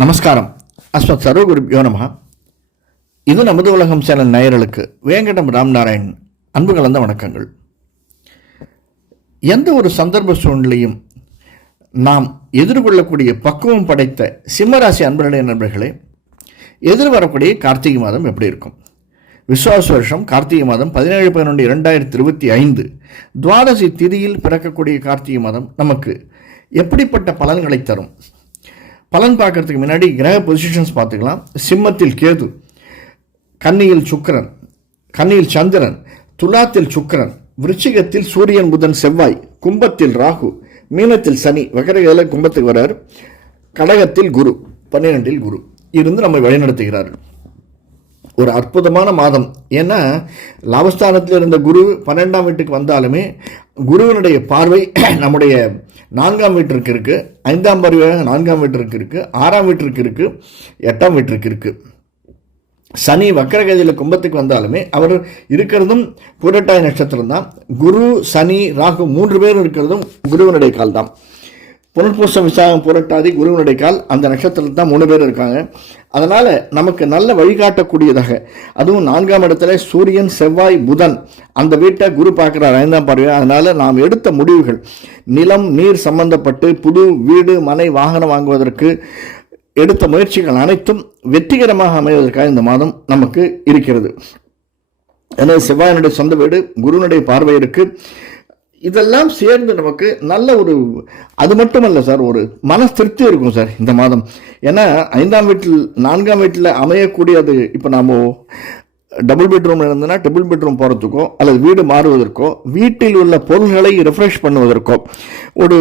நமஸ்காரம். அஸ்மத் சர்வகுருப்யோ நம. இது நமது உலகம் சேனல் நேயர்களுக்கு வேங்கடம் ராம்நாராயண் அன்பு கலந்த வணக்கங்கள். எந்த ஒரு சந்தர்ப்ப சூழ்நிலையும் நாம் எதிர்கொள்ளக்கூடிய பக்குவம் படைத்த சிம்மராசி அன்பர்களே நண்பர்களே, எதிர்வரக்கூடிய கார்த்திகை மாதம் எப்படி இருக்கும்? விஸ்வாச வருஷம் கார்த்திகை மாதம் 17/11/2025 துவாதசி திதியில் பிறக்கக்கூடிய கார்த்திகை மாதம் நமக்கு எப்படிப்பட்ட பலன்களை தரும்? பலன் பார்க்கறதுக்கு முன்னாடி கிரக பொசிஷன்ஸ் பார்த்துக்கலாம். சிம்மத்தில் கேது, கன்னியில் சுக்கிரன், கன்னியில் சந்திரன், துலாத்தில் சுக்கிரன், விருச்சிகத்தில் சூரியன் புதன் செவ்வாய், கும்பத்தில் ராகு, மீனத்தில் சனி, வகரகத்தில் கும்பத்துக்கு வரார், கடகத்தில் குரு, 12இல் குரு இருந்து நம்மை வழிநடத்துகிறார். ஒரு அற்புதமான மாதம். ஏன்னா லாபஸ்தானத்தில் இருந்த குரு 12ஆம் வீட்டுக்கு வந்தாலுமே குருவினுடைய பார்வை நம்முடைய 4ஆம் வீட்டிற்கு இருக்குது, 5ஆம் பார்வையாக 4ஆம் வீட்டிற்கு இருக்குது, 6ஆம் வீட்டிற்கு இருக்குது, 8ஆம் வீட்டிற்கு இருக்குது. சனி வக்கரகதியில் கும்பத்துக்கு வந்தாலுமே அவர் இருக்கிறதும் புரட்டாதி நட்சத்திரம் தான். குரு சனி ராகு 3 பேர் இருக்கிறதும் குருவினுடைய கால் தான். புனர்பூசம் விசாகம் புரட்டாதி குருவினுடைய கால், அந்த நட்சத்திரத்தில் தான் 3 பேர் இருக்காங்க. அதனால் நமக்கு நல்ல வழிகாட்டக்கூடியதாக, அதுவும் 4ஆம் இடத்துல சூரியன் செவ்வாய் புதன், அந்த வீட்டை குரு பார்க்குறார் 5ஆம் பார்வை. அதனால் நாம் எடுத்த முடிவுகள் நிலம் நீர் சம்பந்தப்பட்டு புது வீடு மனை வாகனம் வாங்குவதற்கு எடுத்த முயற்சிகள் அனைத்தும் வெற்றிகரமாக அமைவதற்காக இந்த மாதம் நமக்கு இருக்கிறது. எனவே செவ்வாயினுடைய சொந்த வீடு, குருனுடைய பார்வை இருக்குது. இதெல்லாம் சேர்ந்து நமக்கு நல்ல ஒரு, அது மட்டுமல்ல சார், ஒரு மன திருப்தி இருக்கும் சார் இந்த மாதம். ஏன்னா 5ஆம் வீட்டில் 4ஆம் வீட்டில் அமையக்கூடியது. இப்போ நாம் டபுள் பெட்ரூம் இருந்ததுன்னா டபுள் பெட்ரூம் போகிறதுக்கோ அல்லது வீடு மாறுவதற்கோ, வீட்டில் உள்ள பொருள்களை ரெஃப்ரெஷ் பண்ணுவதற்கோ, ஒரு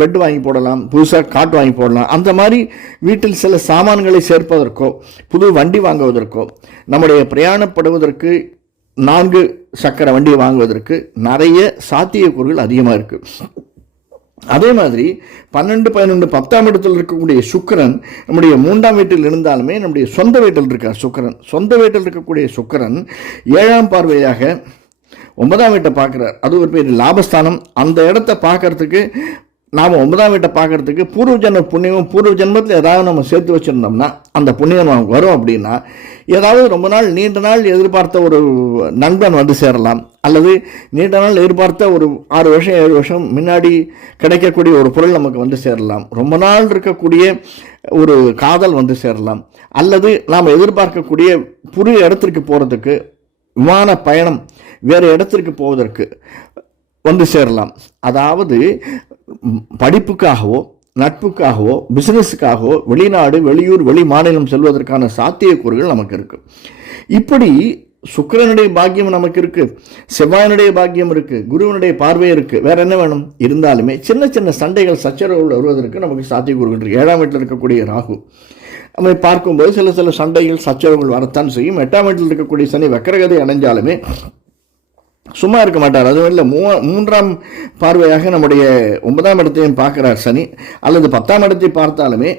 பெட் வாங்கி போடலாம், புதுசாக காட் வாங்கி போடலாம். அந்த மாதிரி வீட்டில் சில சாமான்களை சேர்ப்பதற்கோ, புது வண்டி வாங்குவதற்கோ, நம்முடைய பிரயாணப்படுவதற்கு 4 சக்கர வண்டியை வாங்குவதற்கு நிறைய சாத்தியக்கூறுகள் அதிகமாக இருக்குது. அதே மாதிரி 12, 11, 10ஆம் இடத்தில் இருக்கக்கூடிய சுக்கிரன் நம்முடைய 3ஆம் வீட்டில் இருந்தாலுமே நம்முடைய சொந்த வீட்டில் இருக்கார் சுக்கிரன். சொந்த வீட்டில் இருக்கக்கூடிய சுக்கிரன் 7ஆம் பார்வையாக 9ஆம் வீட்டை பார்க்குறார். அது ஒரு பேர் லாபஸ்தானம். அந்த இடத்த பார்க்கறதுக்கு நாம் 9ஆம் வீட்டை பார்க்கறதுக்கு பூர்வ ஜென்ம புண்ணியம், பூர்வ ஜென்மத்தில் ஏதாவது நம்ம சேர்த்து வச்சுருந்தோம்னா அந்த புண்ணியம் நமக்கு வரும். அப்படின்னா ஏதாவது ரொம்ப நாள் நீண்ட நாள் எதிர்பார்த்த ஒரு நண்பன் வந்து சேரலாம், அல்லது நீண்ட நாள் எதிர்பார்த்த ஒரு 6 வருஷம் 7 வருஷம் முன்னாடி கிடைக்கக்கூடிய ஒரு பொருள் நமக்கு வந்து சேரலாம், ரொம்ப நாள் இருக்கக்கூடிய ஒரு காதல் வந்து சேரலாம், அல்லது நாம் எதிர்பார்க்கக்கூடிய புதிய இடத்திற்கு போகிறதுக்கு விமான பயணம் வேறு இடத்திற்கு போவதற்கு வந்து சேரலாம். அதாவது படிப்புக்காகவோ நட்புக்காகவோ பிசினஸுக்காகவோ வெளிநாடு வெளியூர் வெளி மாநிலம் செல்வதற்கான சாத்தியக்கூறுகள் நமக்கு இருக்கு. இப்படி சுக்கிரனுடைய பாக்கியம் நமக்கு இருக்கு, செவ்வாயினுடைய பாக்கியம் இருக்கு, குருவனுடைய பார்வை இருக்கு. வேற என்ன வேணும்? இருந்தாலுமே சின்ன சின்ன சண்டைகள் சச்சரவுகள் வருவதற்கு நமக்கு சாத்தியக்கூறுகள் இருக்கு. 7ஆம் வீட்டில் இருக்கக்கூடிய ராகு நம்ம பார்க்கும்போது சில சண்டைகள் சச்சரவுகள் வரத்தான் செய்யும். 8ஆம் வீட்டில் இருக்கக்கூடிய சனி வக்கரகதை அடைஞ்சாலுமே சும்மா இருக்க மாட்டார். அதுவும் இல்லை, 3ஆம் பார்வையாக நம்முடைய 9ஆம் இடத்தையும் பார்க்குறார் சனி, அல்லது 10ஆம் இடத்தை பார்த்தாலுமே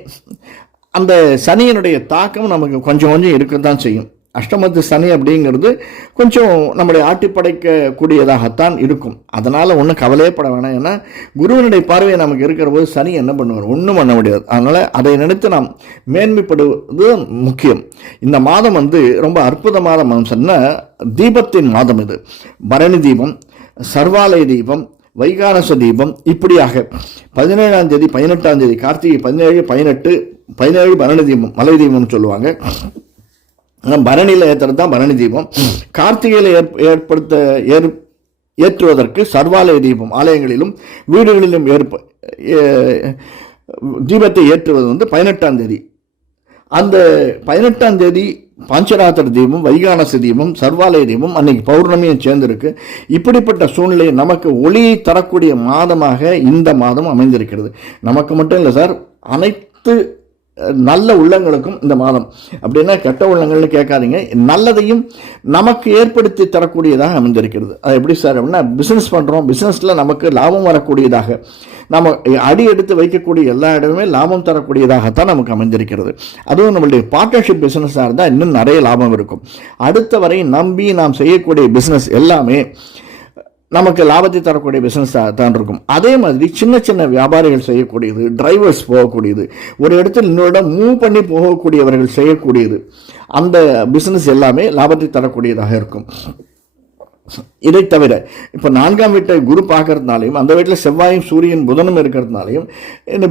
அந்த சனியினுடைய தாக்கம் நமக்கு கொஞ்சம் இருக்கத்தான் செய்யும். அஷ்டமத்து சனி அப்படிங்கிறது கொஞ்சம் நம்முடைய ஆட்டி படைக்கக்கூடியதாகத்தான் இருக்கும். அதனால் ஒன்றும் கவலையே பட வேணாம். ஏன்னா குருவனுடைய பார்வையை நமக்கு இருக்கிற போது சனி என்ன பண்ணுவார்? ஒன்றும் பண்ண முடியாது. அதனால் அதை நினைத்து நாம் மேன்மைப்படுவது முக்கியம். இந்த மாதம் ரொம்ப அற்புதமான மாதம். சொன்ன தீபத்தின் மாதம் இது. பரணி தீபம், சர்வாலய தீபம், வைகானச தீபம், இப்படியாக 17ஆம் தேதி 18ஆம் தேதி கார்த்திகை 17, 18, 17 பரணி தீபம், மலை தீபம்னு சொல்லுவாங்க. பரணியில் ஏற்றுறது தான் பரணி தீபம். கார்த்திகையில் ஏற்றுவதற்கு சர்வாலய தீபம் ஆலயங்களிலும் வீடுகளிலும் தீபத்தை ஏற்றுவது 18ஆம் தேதி. அந்த 18ஆம் தேதி பஞ்சராத்திர தீபம், வைகானச தீபம், சர்வாலய தீபம், அன்னைக்கு பௌர்ணமியும் சேர்ந்திருக்கு. இப்படிப்பட்ட சூழ்நிலை நமக்கு ஒளியை தரக்கூடிய மாதமாக இந்த மாதம் அமைந்திருக்கிறது. நமக்கு மட்டும் இல்லை சார், அனைத்து நல்ல உள்ளங்களுக்கும் இந்த மாதம். அப்படின்னா கெட்ட உள்ளங்கள்னு கேட்காதீங்க, நல்லதையும் நமக்கு ஏற்படுத்தி தரக்கூடியதாக அமைந்திருக்கிறது. அது எப்படி சார் அப்படின்னா, பிஸ்னஸ் பண்ணுறோம், பிஸ்னஸில் நமக்கு லாபம் வரக்கூடியதாக, நம்ம அடி எடுத்து வைக்கக்கூடிய எல்லா இடமுமே லாபம் தரக்கூடியதாகத்தான் நமக்கு அமைந்திருக்கிறது. அதுவும் நம்மளுடைய பார்ட்னர்ஷிப் பிஸ்னஸாக இருந்தால் இன்னும் நிறைய லாபம் இருக்கும். அடுத்த வரை நம்பி நாம் செய்யக்கூடிய பிஸ்னஸ் எல்லாமே நமக்கு லாபத்தை தரக்கூடிய பிஸ்னஸ் தான் இருக்கும். அதே மாதிரி சின்ன சின்ன வியாபாரிகள் செய்யக்கூடியது, டிரைவர்ஸ் போகக்கூடியது, ஒரு இடத்தில் இன்னொரு இடம் மூவ் பண்ணி போகக்கூடியவர்கள் செய்யக்கூடியது, அந்த பிஸ்னஸ் எல்லாமே லாபத்தை தரக்கூடியதாக இருக்கும். இதை தவிர இப்போ 4ஆம் வீட்டை குரு பார்க்கறதுனாலையும் அந்த வீட்டில் செவ்வாயும் சூரியன் புதனும் இருக்கிறதுனாலையும் இந்த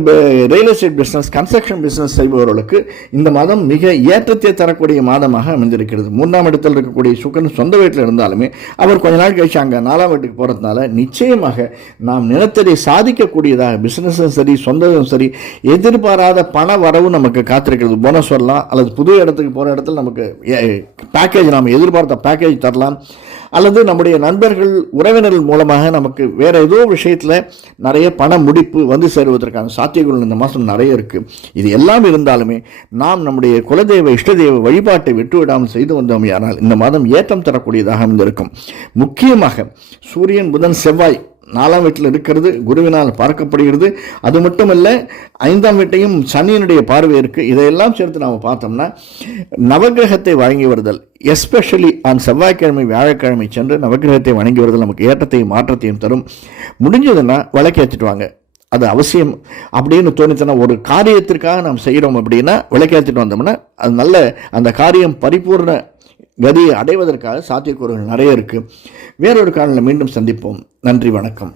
real estate business, construction business செய்பவர்களுக்கு இந்த மாதம் மிக ஏற்றத்தை தரக்கூடிய மாதமாக அமைந்திருக்கிறது. 3ஆம் இடத்தில் இருக்கக்கூடிய சுக்கரன் சொந்த வீட்டில் இருந்தாலுமே அவர் கொஞ்ச நாள் கழிச்சு அங்கே 4ஆம் வீட்டுக்கு போகிறதுனால நிச்சயமாக நாம் நினைத்ததை சாதிக்கக்கூடியதாக பிஸ்னஸும் சரி, சொந்ததும் சரி, எதிர்பாராத பண வரவு நமக்கு காத்திருக்கிறது. போனஸ் வரலாம், அல்லது புது இடத்துக்கு போகிற இடத்துல நமக்கு பேக்கேஜ், நாம் எதிர்பார்த்த பேக்கேஜ் தரலாம், அல்லது நம்முடைய நண்பர்கள், உறவினர்கள் மூலமாக நமக்கு வேறு ஏதோ விஷயத்தில் நிறைய பண முடிப்பு வந்து சேருவதற்கான சாத்தியங்கள் இந்த மாதம் நிறைய இருக்குது. இது எல்லாம் இருந்தாலுமே நாம் நம்முடைய குலதெய்வ இஷ்டதெய்வ வழிபாட்டை விட்டுவிடாமல் செய்து வந்தோம் யானால் இந்த மாதம் ஏற்றம் தரக்கூடியதாக அமைந்திருக்கும். முக்கியமாக சூரியன் புதன் செவ்வாய் 4ஆம் வீட்டில் இருக்கிறது, குருவினால் பார்க்கப்படுகிறது. அது மட்டுமல்ல, 5ஆம் வீட்டையும் சனியினுடைய பார்வை இருக்குது. இதையெல்லாம் சேர்த்து நாம் பார்த்தோம்னா நவகிரகத்தை வழங்கி வருதல், எஸ்பெஷலி ஆன் செவ்வாய்க்கிழமை வியாழக்கிழமை சென்று நவகிரகத்தை வணங்கி வருதல் நமக்கு ஏற்றத்தையும் மாற்றத்தையும் தரும். முடிஞ்சதுன்னா விளக்கேற்றிட்டு வாங்க, அது அவசியம் அப்படின்னு தோணுச்சுன்னா, ஒரு காரியத்திற்காக நாம் செய்கிறோம் அப்படின்னா விளக்கேற்றிட்டு வந்தோம்னா அது நல்ல அந்த காரியம் பரிபூர்ண கதியை அடைவதற்காக சாத்தியக்கூறுகள் நிறைய இருக்குது. வேறொரு காலையில் மீண்டும் சந்திப்போம். நன்றி, வணக்கம்.